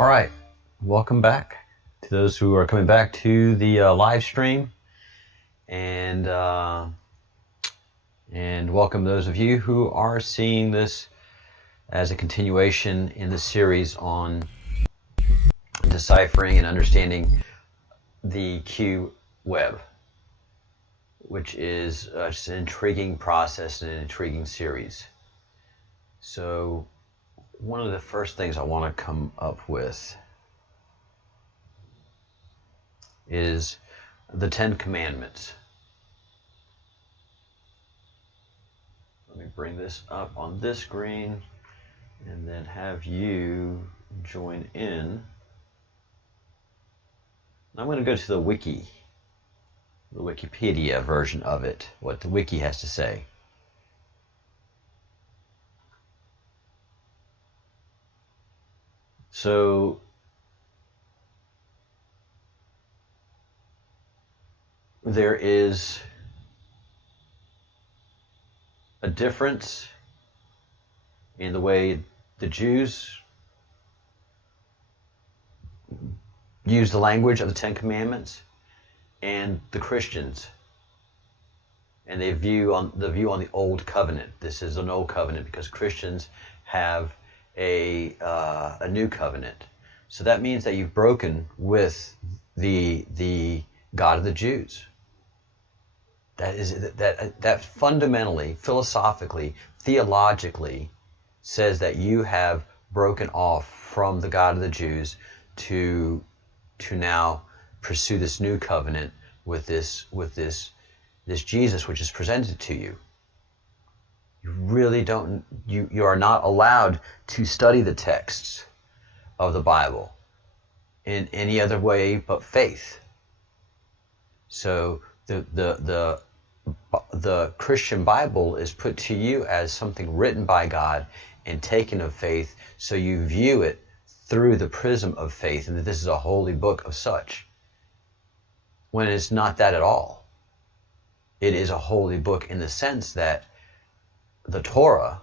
All right, welcome back to those who are coming back to the live stream, and welcome those of you who are seeing this as a continuation in the series on deciphering and understanding the Q web, which is just an intriguing process and an intriguing series. So one of the first things I want to come up with is the 10 Commandments. Let me bring this up on this screen and then have you join in. I'm going to go to the wiki, the Wikipedia version of it, what the wiki has to say. So there is a difference in the way the Jews use the language of the 10 Commandments and the Christians, and they view on the Old Covenant. This is an Old Covenant because Christians have a new covenant. So that means that you've broken with the God of the Jews. That fundamentally, philosophically, theologically says that you have broken off from the God of the Jews to now pursue this new covenant with this Jesus which is presented to you. You really don't, you are not allowed to study the texts of the Bible in any other way but faith. So the Christian Bible is put to you as something written by God and taken of faith, so you view it through the prism of faith, and that this is a holy book of such, when it's not that at all. It is a holy book in the sense that the Torah,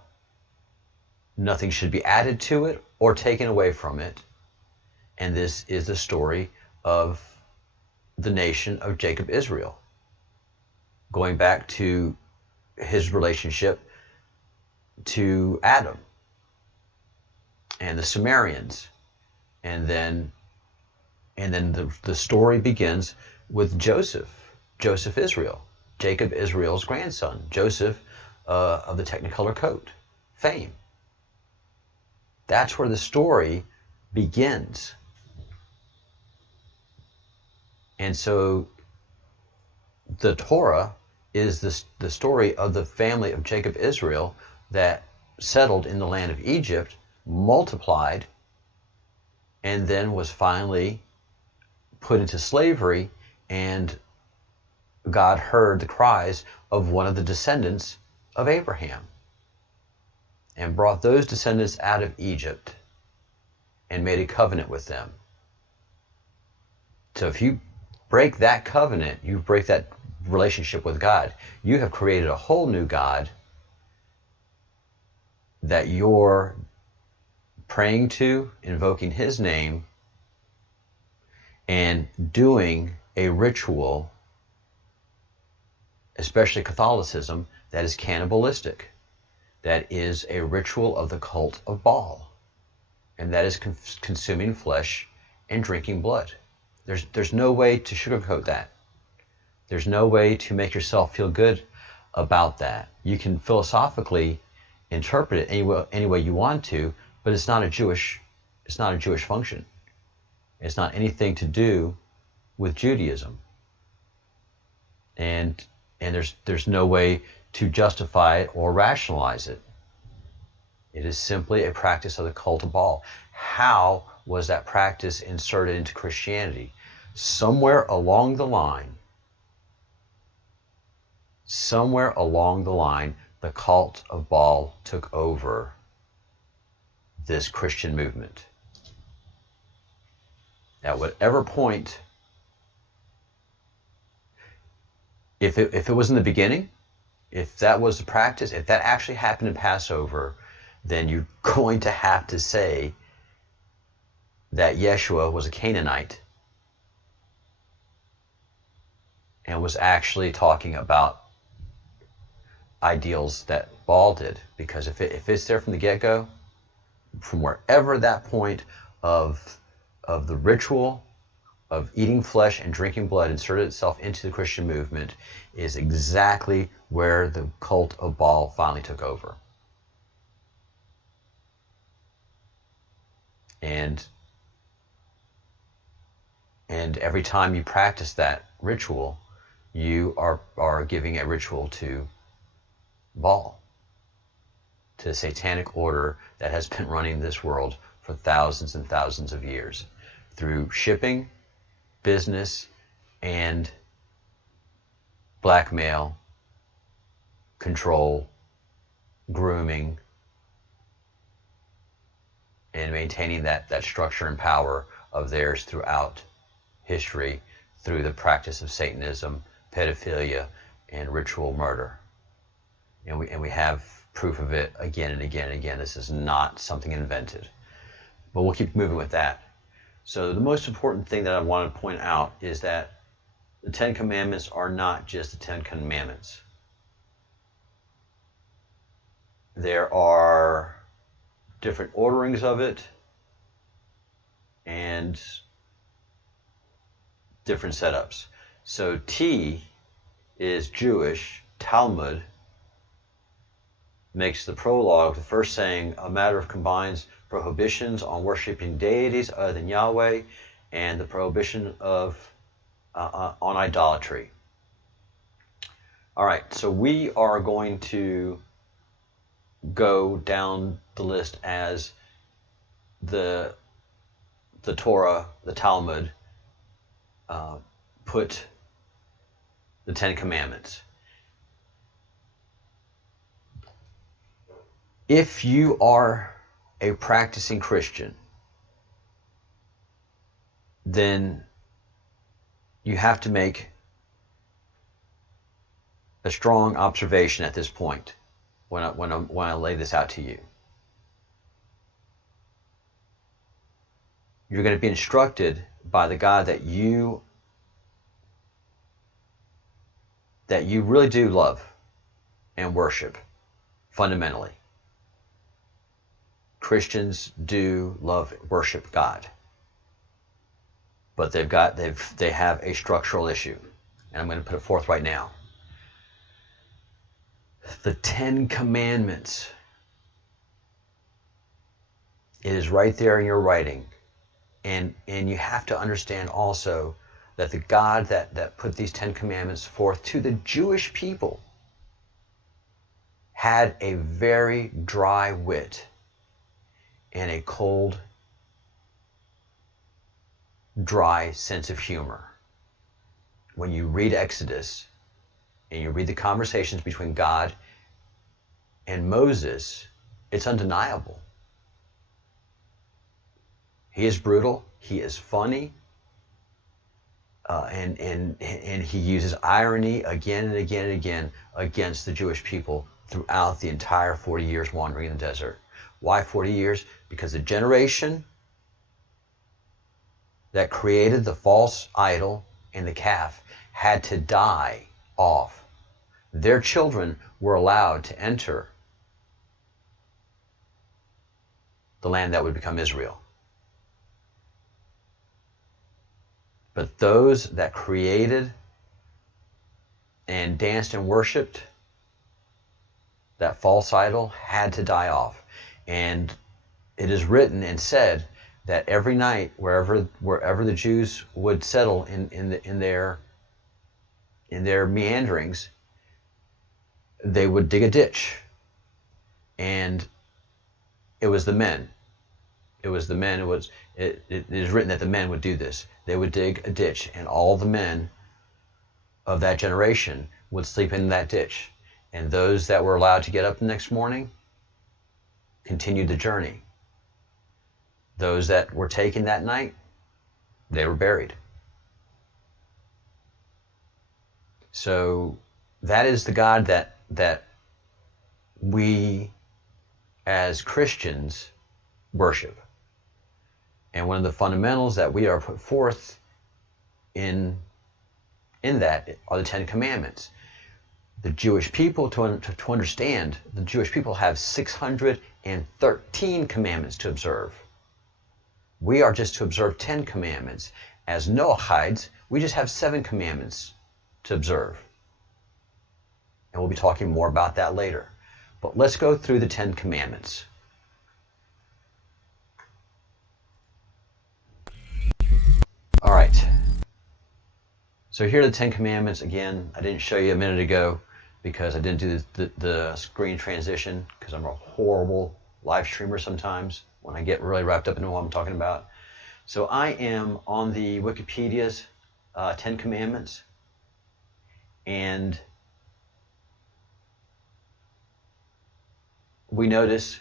nothing should be added to it or taken away from it. And this is the story of the nation of Jacob Israel, going back to his relationship to Adam and the Sumerians. And then the story begins with Joseph Israel, Jacob Israel's grandson, Joseph of the Technicolor coat fame. That's where the story begins. And so the Torah is the story of the family of Jacob Israel that settled in the land of Egypt, multiplied, and then was finally put into slavery, and God heard the cries of one of the descendants of Abraham and brought those descendants out of Egypt and made a covenant with them. So if you break that covenant, you break that relationship with God, you have created a whole new God that you're praying to, invoking his name, and doing a ritual, especially Catholicism, that is cannibalistic. That is a ritual of the cult of Baal. And that is consuming flesh and drinking blood. There's no way to sugarcoat that. There's no way to make yourself feel good about that. You can philosophically interpret it any way you want to, but it's not a Jewish function. It's not anything to do with Judaism. And there's no way to justify it or rationalize it. It is simply a practice of the cult of Baal. How was that practice inserted into Christianity? Somewhere along the line, the cult of Baal took over this Christian movement. At whatever point, if it was in the beginning, if that was the practice, if that actually happened in Passover, then you're going to have to say that Yeshua was a Canaanite and was actually talking about ideals that Baal did. Because if it's there from the get-go, from wherever that point of the ritual of eating flesh and drinking blood inserted itself into the Christian movement, is exactly where the cult of Baal finally took over. And every time you practice that ritual, you are giving a ritual to Baal, to the satanic order that has been running this world for thousands and thousands of years through shipping, business, and blackmail, control, grooming, and maintaining that structure and power of theirs throughout history through the practice of Satanism, pedophilia, and ritual murder. And we have proof of it again and again and again. This is not something invented. But we'll keep moving with that. So the most important thing that I want to point out is that the Ten Commandments are not just the Ten Commandments. There are different orderings of it and different setups. So T is Jewish. Talmud makes the prologue, the first saying, a matter of combines prohibitions on worshiping deities other than Yahweh and the prohibition of on idolatry. All right, so we are going to go down the list as the Torah, the Talmud, put the Ten Commandments. If you are a practicing Christian, then you have to make a strong observation at this point when I lay this out to you. You're going to be instructed by the God that you really do love and worship fundamentally. Christians do love, worship God, but they have a structural issue, and I'm going to put it forth right now. The Ten Commandments. It is right there in your writing, and you have to understand also that the God that put these Ten Commandments forth to the Jewish people had a very dry wit and a cold, dry sense of humor. When you read Exodus and you read the conversations between God and Moses, it's undeniable. He is brutal, he is funny, and he uses irony again and again and again against the Jewish people throughout the entire 40 years wandering in the desert. Why 40 years? Because the generation that created the false idol and the calf had to die off. Their children were allowed to enter the land that would become Israel. But those that created and danced and worshipped that false idol had to die off. And it is written and said that every night, wherever the Jews would settle in their meanderings, they would dig a ditch. And it was the men. It is written that the men would do this. They would dig a ditch, and all the men of that generation would sleep in that ditch. And those that were allowed to get up the next morning continued the journey. Those that were taken that night, they were buried. So that is the God that we as Christians worship. And one of the fundamentals that we are put forth in that are the Ten Commandments. The Jewish people, to understand, the Jewish people have 613 commandments to observe. We are just to observe 10 commandments. As Noahides, we just have 7 commandments to observe. And we'll be talking more about that later. But let's go through the 10 commandments. All right. So here are the 10 commandments. Again, I didn't show you a minute ago because I didn't do the screen transition because I'm a horrible live streamer sometimes when I get really wrapped up in what I'm talking about. So I am on the Wikipedia's 10 Commandments, and we notice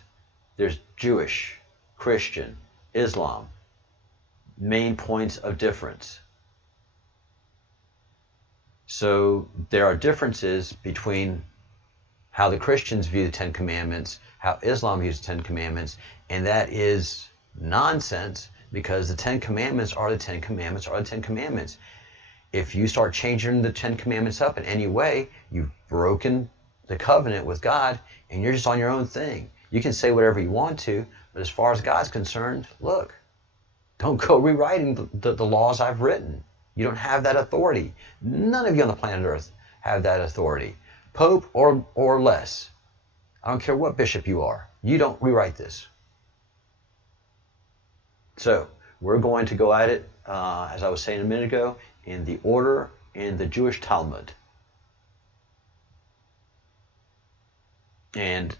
there's Jewish, Christian, Islam, main points of difference. So there are differences between how the Christians view the 10 Commandments, how Islam views the 10 Commandments, and that is nonsense because the 10 Commandments are the 10 Commandments are the 10 Commandments. If you start changing the 10 Commandments up in any way, you've broken the covenant with God and you're just on your own thing. You can say whatever you want to, but as far as God's concerned, look, don't go rewriting the laws I've written. You don't have that authority. None of you on the planet Earth have that authority. Pope or less. I don't care what bishop you are. You don't rewrite this. So we're going to go at it, as I was saying a minute ago, in the order in the Jewish Talmud. And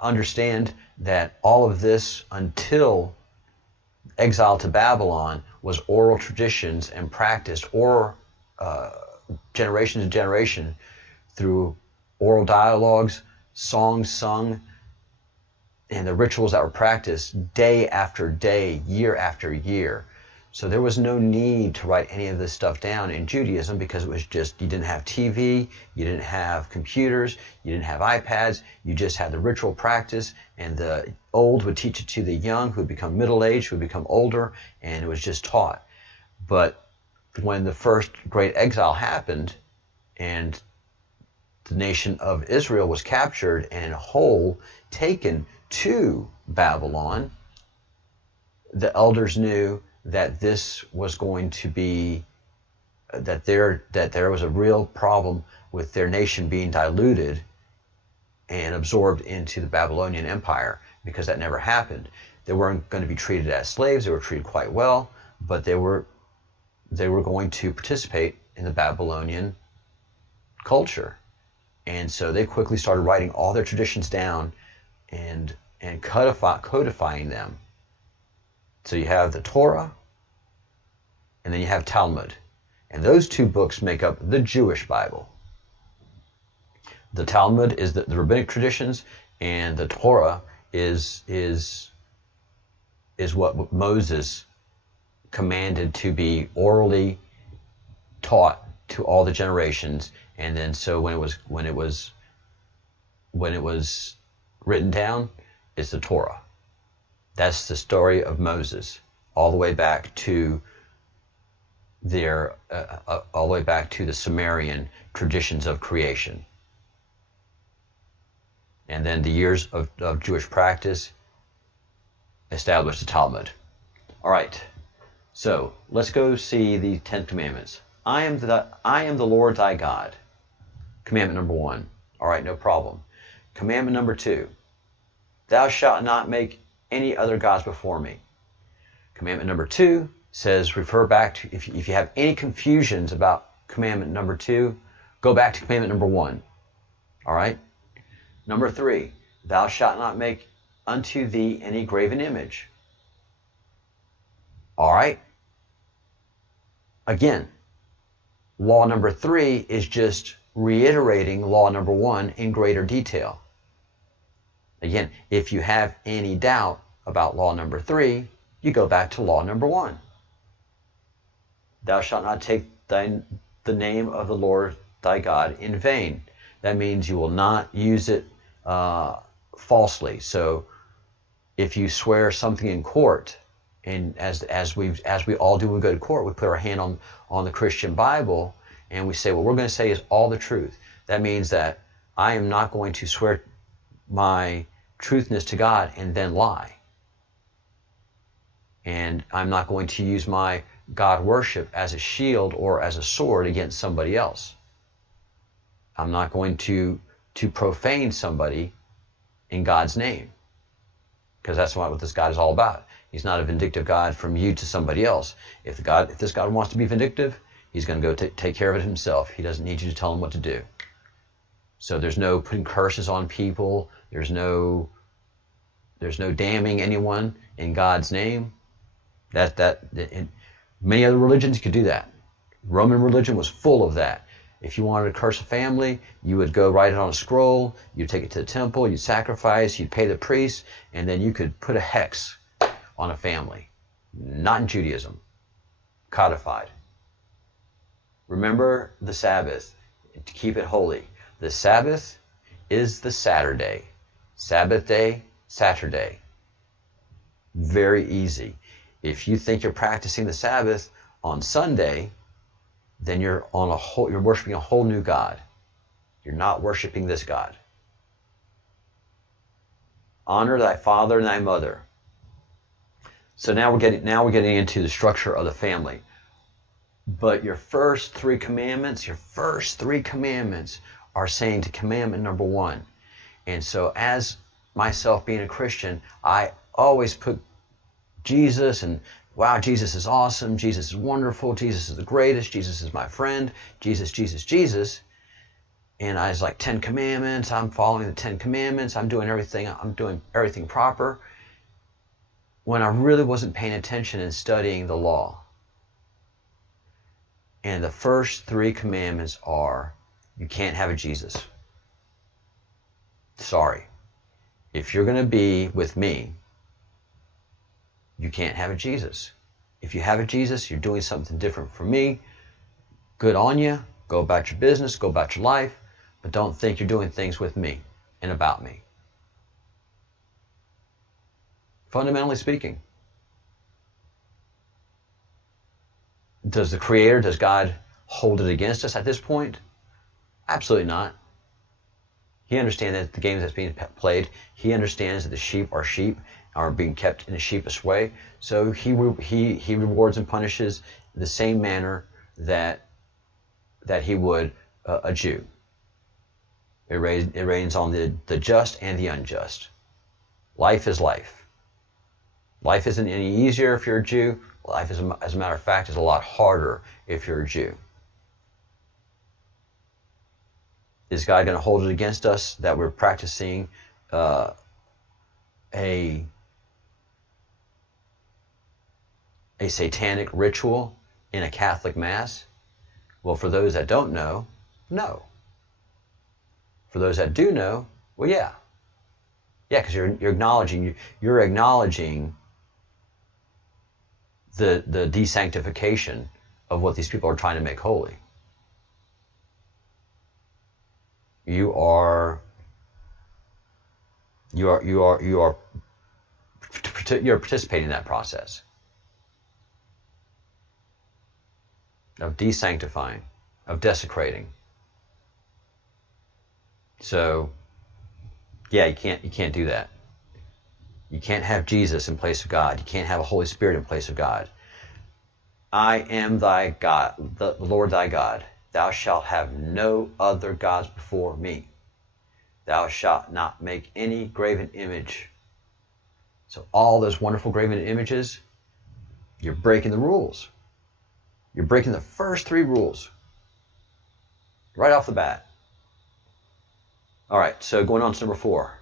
understand that all of this, until exile to Babylon, was oral traditions and practiced or generation to generation through oral dialogues, songs sung, and the rituals that were practiced day after day, year after year. So there was no need to write any of this stuff down in Judaism because it was just, you didn't have TV, you didn't have computers, you didn't have iPads, you just had the ritual practice, and the old would teach it to the young who would become middle-aged, who would become older, and it was just taught. But when the first great exile happened and the nation of Israel was captured and in whole taken to Babylon, the elders knew that this was going to be, that there was a real problem with their nation being diluted and absorbed into the Babylonian Empire, because that never happened. They weren't going to be treated as slaves. They were treated quite well, but they were going to participate in the Babylonian culture. And so they quickly started writing all their traditions down and codifying them. So you have the Torah, and then you have Talmud. And those two books make up the Jewish Bible. The Talmud is the rabbinic traditions, and the Torah is what Moses commanded to be orally taught to all the generations. And then so when it was written down, it's the Torah. That's the story of Moses, all the way back to the Sumerian traditions of creation. And then the years of Jewish practice established the Talmud. All right, so let's go see the 10 Commandments. I am the Lord thy God. Commandment number 1. All right, no problem. Commandment number 2. Thou shalt not make any other gods before me. Commandment number 2 says, refer back to, if you have any confusions about commandment number 2, go back to commandment number 1. All right? Number 3, thou shalt not make unto thee any graven image. All right? Again, law number 3 is just reiterating law number 1 in greater detail. Again, if you have any doubt about law number 3, you go back to law number 1. Thou shalt not take the name of the Lord thy God in vain. That means you will not use it falsely. So if you swear something in court, and as we all do when we go to court, we put our hand on the Christian Bible and we say, what we're going to say is all the truth. That means that I am not going to swear my truthness to God and then lie. And I'm not going to use my God worship as a shield or as a sword against somebody else. I'm not going to profane somebody in God's name, because that's what this God is all about. He's not a vindictive God from you to somebody else. If this God wants to be vindictive, he's going to go take care of it himself. He doesn't need you to tell him what to do. So there's no putting curses on people. There's no damning anyone in God's name. Many other religions could do that. Roman religion was full of that. If you wanted to curse a family, you would go write it on a scroll, you'd take it to the temple, you'd sacrifice, you'd pay the priest, and then you could put a hex on a family. Not in Judaism. Codified. Remember the Sabbath, to keep it holy. The Sabbath is the Saturday. Sabbath day, Saturday. Very easy. If you think you're practicing the Sabbath on Sunday, then you're worshiping a whole new God. You're not worshiping this God. Honor thy father and thy mother. So now we're getting into the structure of the family. But your first three commandments are saying to commandment number 1. And so as myself being a Christian, I always put Jesus and, wow, Jesus is awesome, Jesus is wonderful, Jesus is the greatest, Jesus is my friend, Jesus, Jesus, Jesus. And I was like, 10 commandments, I'm following the 10 commandments, I'm doing everything proper, when I really wasn't paying attention and studying the law. And the first 3 commandments are, you can't have a Jesus. Sorry. If you're going to be with me, you can't have a Jesus. If you have a Jesus, you're doing something different from me. Good on you. Go about your business, go about your life, but don't think you're doing things with me and about me. Fundamentally speaking. Does the Creator, does God hold it against us at this point? Absolutely not. He understands that the game that's being played. He understands that the sheep are being kept in a sheepish way. So he rewards and punishes the same manner that he would a Jew. It rains on the just and the unjust. Life is life. Life isn't any easier if you're a Jew. Life, as a matter of fact, is a lot harder if you're a Jew. Is God going to hold it against us that we're practicing a satanic ritual in a Catholic Mass? Well, for those that don't know, no. For those that do know, well, yeah. Yeah, because you're acknowledging the desanctification of what these people are trying to make holy. You're participating in that process of desanctifying, of desecrating. So, yeah, you can't do that. You can't have Jesus in place of God. You can't have a Holy Spirit in place of God. I am thy God, the Lord thy God. Thou shalt have no other gods before me. Thou shalt not make any graven image. So all those wonderful graven images, you're breaking the rules. You're breaking the first 3 rules right off the bat. All right, so going on to number 4.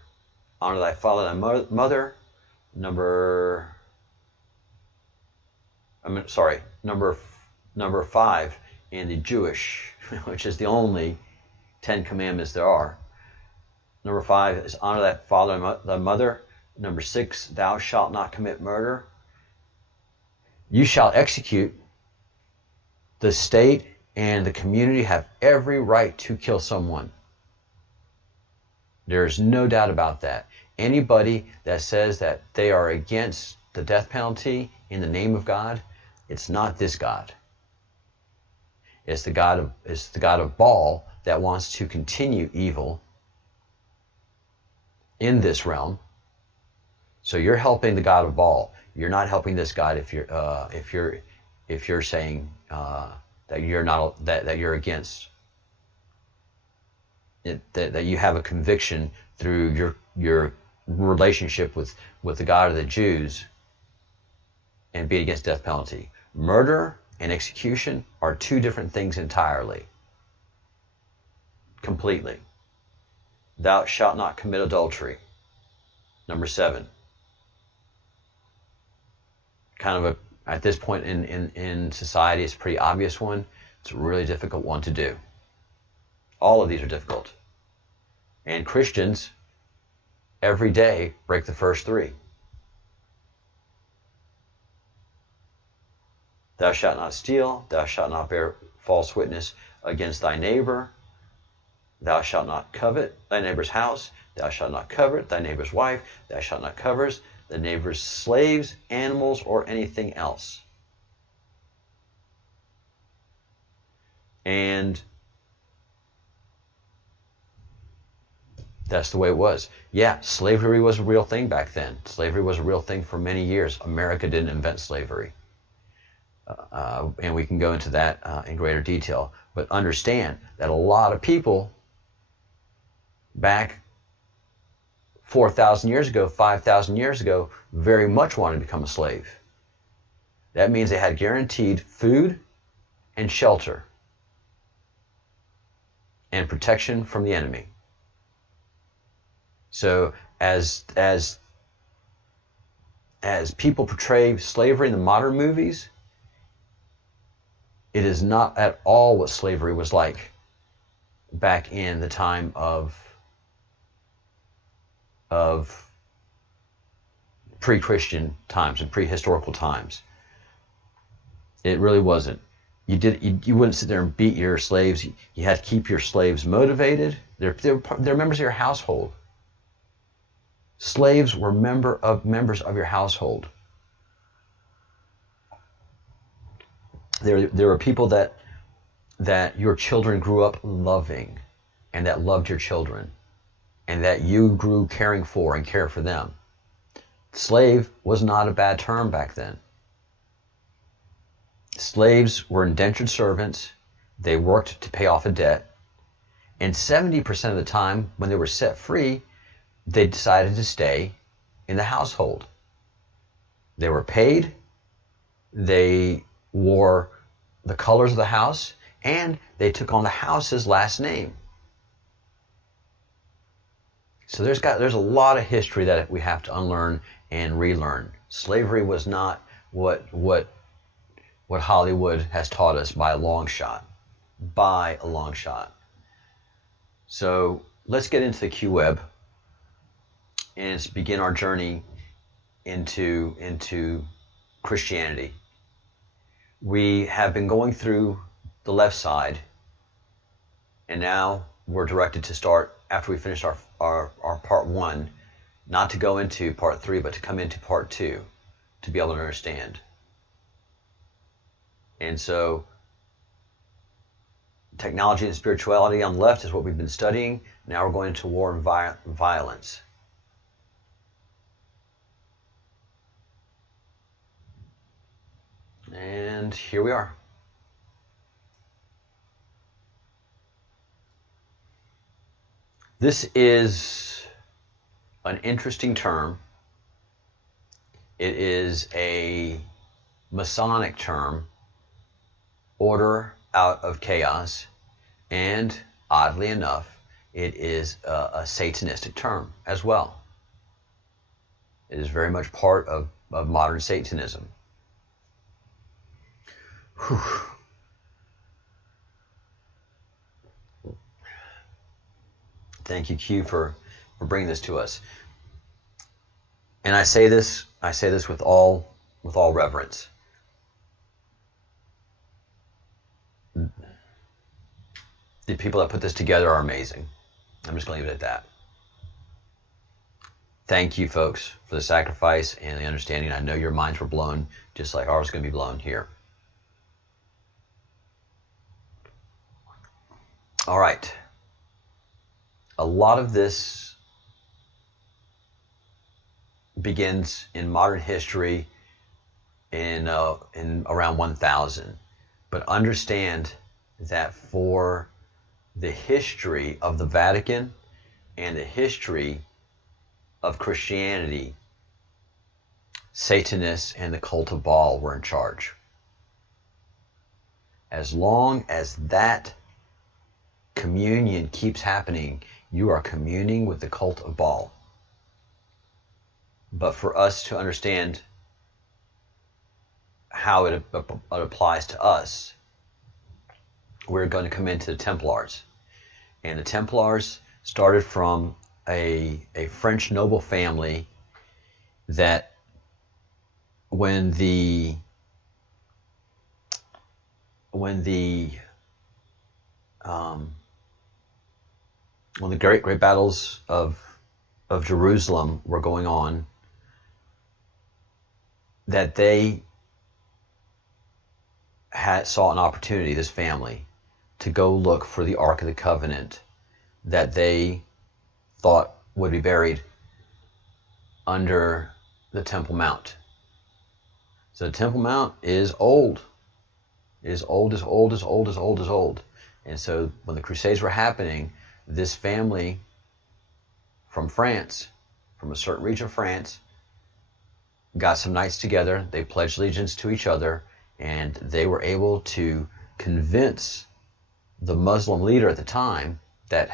Honor thy father and thy mother. Number 5 in the Jewish, which is the only 10 commandments there are. Number 5 is honor thy father and thy mother. Number 6, thou shalt not commit murder. You shall execute. The state and the community have every right to kill someone. There's no doubt about that. Anybody that says that they are against the death penalty in the name of God, it's not this God. It's the God of Baal that wants to continue evil in this realm. So you're helping the God of Baal. You're not helping this God if you're saying that you're not that you're against it, that you have a conviction through your relationship with the God of the Jews and being against death penalty. Murder and execution are two different things entirely. Completely. Thou shalt not commit adultery. Number 7. Kind of at this point in society, it's a pretty obvious one. It's a really difficult one to do. All of these are difficult. And Christians every day break the first 3. Thou shalt not steal. Thou shalt not bear false witness against thy neighbor. Thou shalt not covet thy neighbor's house. Thou shalt not covet thy neighbor's wife. Thou shalt not covet the neighbor's slaves, animals, or anything else. And that's the way it was. Yeah, slavery was a real thing back then. Slavery was a real thing for many years. America didn't invent slavery. And we can go into that in greater detail. But understand that a lot of people back 4,000 years ago, 5,000 years ago, very much wanted to become a slave. That means they had guaranteed food and shelter and protection from the enemy. So as people portray slavery in the modern movies, it is not at all what slavery was like back in the time of pre-Christian times and pre-historical times. It really wasn't. You wouldn't sit there and beat your slaves. You had to keep your slaves motivated. They're members of your household. Slaves were members of your household. There were people that your children grew up loving, and that loved your children, and that you grew caring for and care for them. Slave was not a bad term back then. Slaves were indentured servants. They worked to pay off a debt. And 70% of the time, when they were set free, they decided to stay in the household. They were paid. They wore the colors of the house, and they took on the house's last name. So there's a lot of history that we have to unlearn and relearn. Slavery was not what Hollywood has taught us by a long shot. By a long shot. So let's get into the Q-Web and begin our journey into Christianity. We have been going through the left side, and now we're directed to start, after we finish our part 1, not to go into part 3, but to come into part 2 to be able to understand. And so technology and spirituality on the left is what we've been studying. Now we're going into war and violence. And here we are. This is an interesting term. It is a Masonic term, order out of chaos, and oddly enough, it is a Satanistic term as well. It is very much part of modern Satanism. Whew. Thank you, Q, for bringing this to us. And I say this with all reverence. The people that put this together are amazing. I'm just going to leave it at that. thank you, folks, for the sacrifice and the understanding. I know your minds were blown just like ours is going to be blown here. All right. A lot of this begins in modern history in around 1000. But understand that for the history of the Vatican and the history of Christianity, Satanists and the cult of Baal were in charge. As long as that communion keeps happening, you are communing with the cult of Baal. But for us to understand how it applies to us, we're going to come into the Templars. And the Templars started from a French noble family that when the great battles of Jerusalem were going on, that they saw an opportunity, this family, to go look for the Ark of the Covenant that they thought would be buried under the Temple Mount. So the Temple Mount is old. Is old. And so when the Crusades were happening, this family from France, from a certain region of France, got some knights together. They pledged allegiance to each other, and they were able to convince the Muslim leader at the time that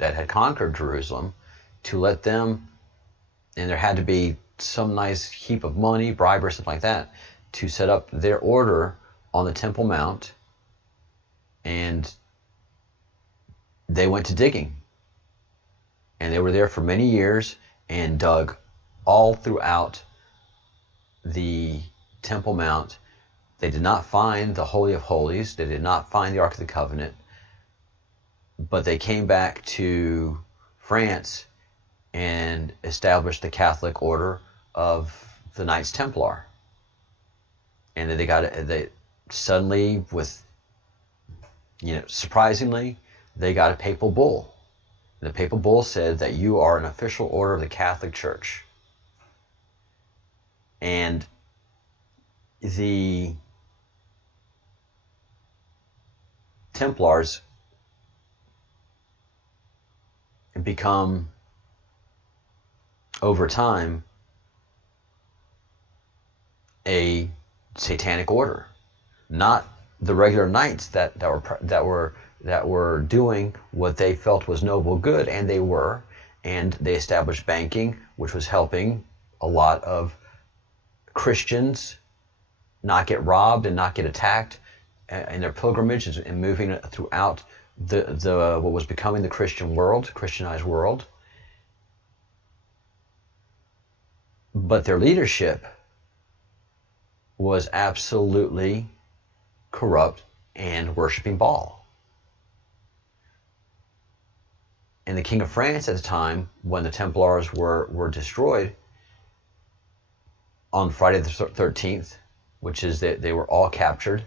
had conquered Jerusalem to let them, and there had to be some nice heap of money, bribe or something like that, to set up their order on the Temple Mount. And they went to digging, and they were there for many years and dug all throughout the Temple Mount. They did not find the Holy of Holies. They did not find the Ark of the Covenant. But they came back to France and established the Catholic order of the Knights Templar. And then they suddenly, surprisingly, they got a papal bull. And the papal bull said that you are an official order of the Catholic Church. And the Templars become, over time, a satanic order, not the regular knights that were doing what they felt was noble good, and they were, and they established banking, which was helping a lot of Christians not get robbed and not get attacked in their pilgrimages and moving throughout the what was becoming the Christian world, Christianized world. But their leadership was absolutely corrupt and worshiping Baal. And the King of France at the time, when the Templars were destroyed on Friday the 13th, which is that they were all captured,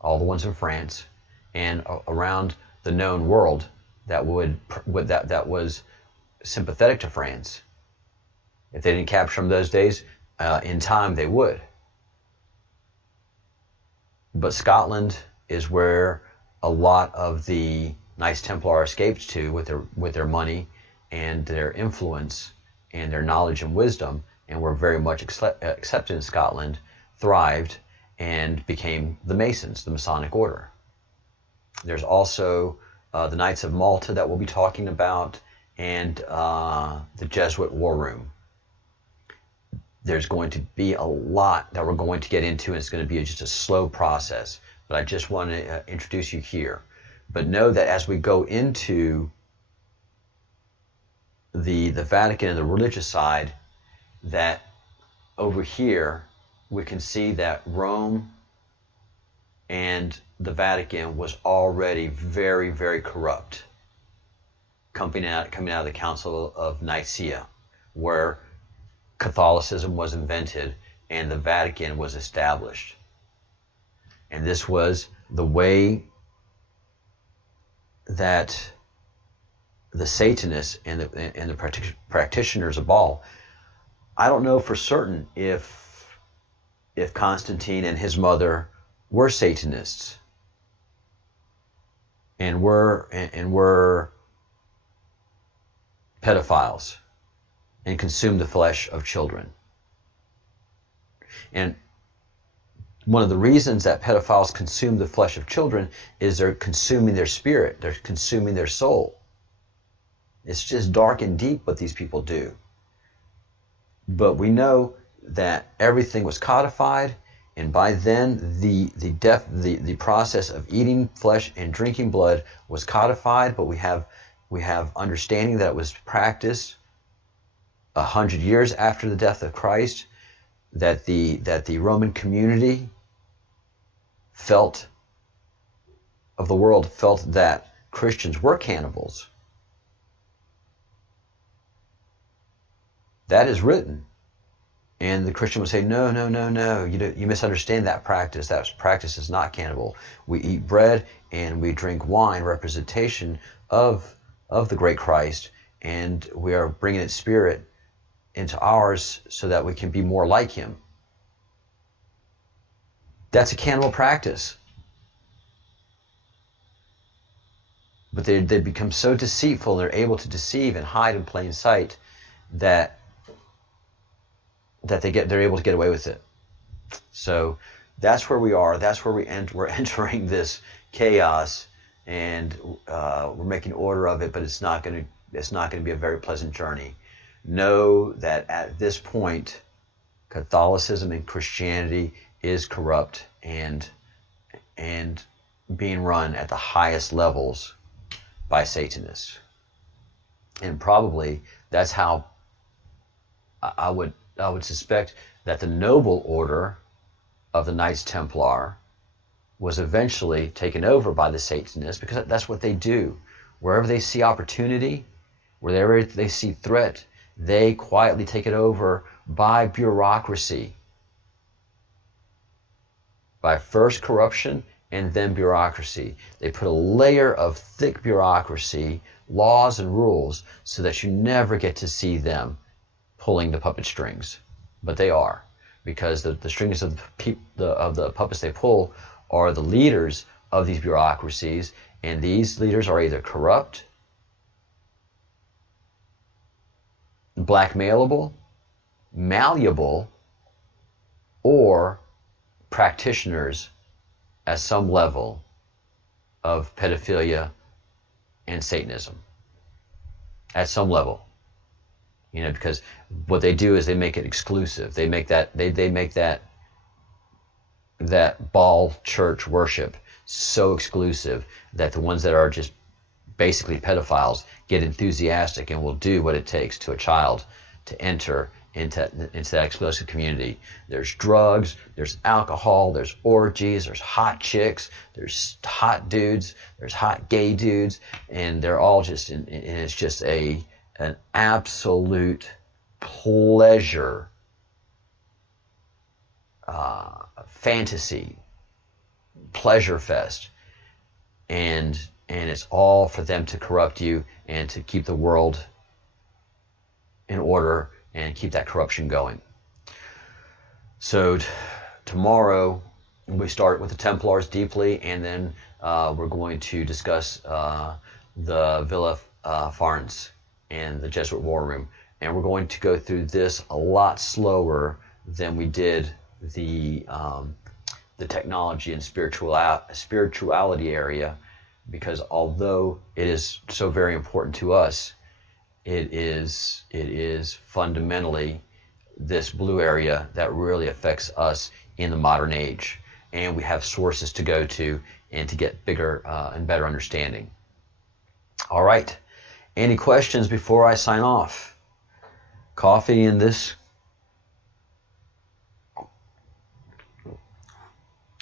all the ones in France, and around the known world that was sympathetic to France. If they didn't capture them those days, in time they would. But Scotland is where a lot of the Knights Templar escaped to with their money and their influence and their knowledge and wisdom, and were very much accepted in Scotland, thrived, and became the Masons, the Masonic order. There's also the Knights of Malta that we'll be talking about, and the Jesuit War Room. There's going to be a lot that we're going to get into, and it's going to be just a slow process. But I just want to introduce you here. But know that as we go into the Vatican and the religious side, that over here we can see that Rome and the Vatican was already very, very corrupt, coming out of the Council of Nicaea, where Catholicism was invented and the Vatican was established. And this was the way that the Satanists and the practitioners of Baal, I don't know for certain if Constantine and his mother were Satanists and were pedophiles and consumed the flesh of children. And one of the reasons that pedophiles consume the flesh of children is they're consuming their spirit, they're consuming their soul. It's just dark and deep what these people do. But we know that everything was codified, and by then the process of eating flesh and drinking blood was codified. But we have understanding that it was practiced 100 years after the death of Christ. That the Roman community felt that Christians were cannibals. That is written. And the Christian would say, no, you misunderstand that practice. That practice is not cannibal. We eat bread and we drink wine, representation of the great Christ, and we are bringing its spirit into ours so that we can be more like him. That's a cannibal practice. But they become so deceitful, and they're able to deceive and hide in plain sight that they're able to get away with it. So that's where we are. That's where we're entering this chaos, and we're making order of it. But it's not going to be a very pleasant journey. Know that at this point, Catholicism and Christianity is corrupt and being run at the highest levels by Satanists. And probably that's how I would suspect that the noble order of the Knights Templar was eventually taken over by the Satanists, because that's what they do. Wherever they see opportunity, wherever they see threat, they quietly take it over by bureaucracy. By first corruption and then bureaucracy. They put a layer of thick bureaucracy, laws and rules, so that you never get to see them pulling the puppet strings. But they are, because the strings of the puppets they pull are the leaders of these bureaucracies, and these leaders are either corrupt, blackmailable, malleable, or practitioners at some level of pedophilia and Satanism. At some level. Because what they do is they make it exclusive. They make that Baal church worship so exclusive that the ones that are just basically pedophiles get enthusiastic and will do what it takes to a child to enter into that exclusive community. There's drugs, there's alcohol, there's orgies, there's hot chicks, there's hot dudes, there's hot gay dudes, and they're all just, and it's just an absolute pleasure, fantasy, pleasure fest, and it's all for them to corrupt you and to keep the world in order and keep that corruption going. So tomorrow we start with the Templars deeply, and then we're going to discuss the Villa Farnes and the Jesuit War Room, and we're going to go through this a lot slower than we did the technology and spirituality area, because although it is so very important to us, it is fundamentally this blue area that really affects us in the modern age, and we have sources to go to and to get bigger and better understanding. All right, any questions before I sign off? Coffee in this,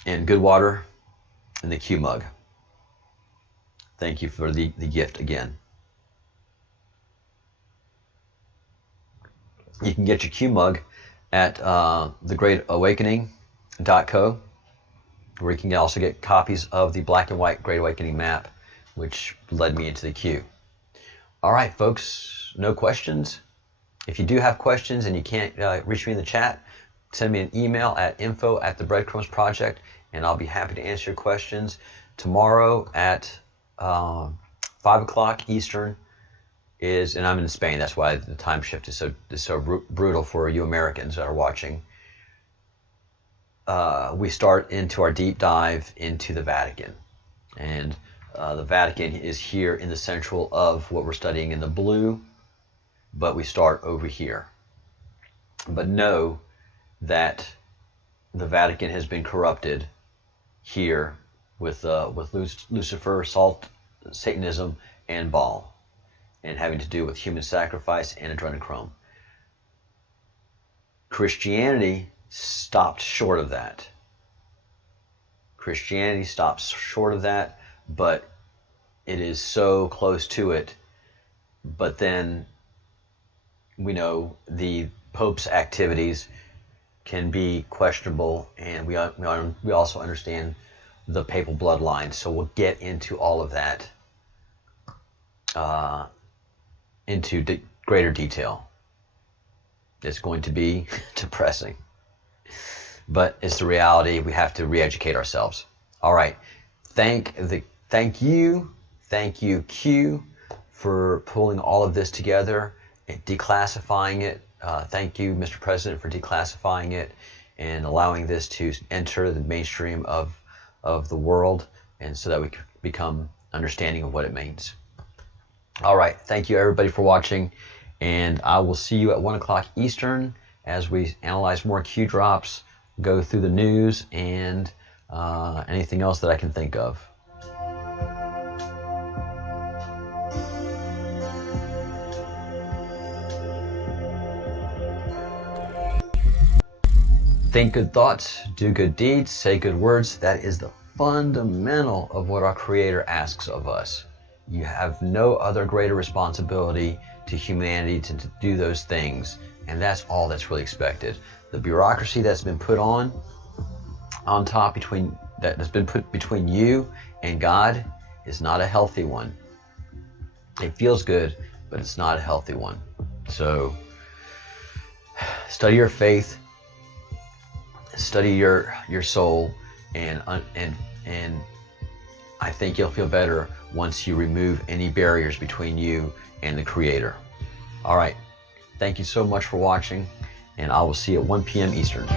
and good water in the Q mug. Thank you for the gift again. You can get your Q mug at thegreatawakening.co, where you can also get copies of the black and white Great Awakening map, which led me into the Q. All right, folks, no questions? If you do have questions and you can't reach me in the chat, send me an email at info@thebreadcrumbs project, and I'll be happy to answer your questions. Tomorrow at 5 o'clock Eastern and I'm in Spain, that's why the time shift is so brutal for you Americans that are watching. We start into our deep dive into the Vatican. And the Vatican is here in the central of what we're studying in the blue, but we start over here. But know that the Vatican has been corrupted here with Lucifer, Satanism, and Baal, and having to do with human sacrifice and adrenochrome. Christianity stopped short of that. Christianity stops short of that, but it is so close to it. But then we know the Pope's activities can be questionable, and we also understand the papal bloodline. So we'll get into all of that into greater detail. It's going to be depressing, but it's the reality. We have to re-educate ourselves. All right. Thank you, Q, for pulling all of this together and declassifying it. Thank you, Mr. President, for declassifying it and allowing this to enter the mainstream of the world, and so that we can become understanding of what it means. All right. Thank you, everybody, for watching, and I will see you at 1 o'clock Eastern as we analyze more Q drops, go through the news, and anything else that I can think of. Think good thoughts, do good deeds, say good words. That is the fundamental of what our Creator asks of us. You have no other greater responsibility to humanity to do those things, and that's all that's really expected. The bureaucracy that's been put on top that has been put between you and God is not a healthy one. It feels good, but it's not a healthy one. So study your faith, study your soul, and I think you'll feel better once you remove any barriers between you and the Creator. All right. Thank you so much for watching, and I will see you at 1 p.m. Eastern.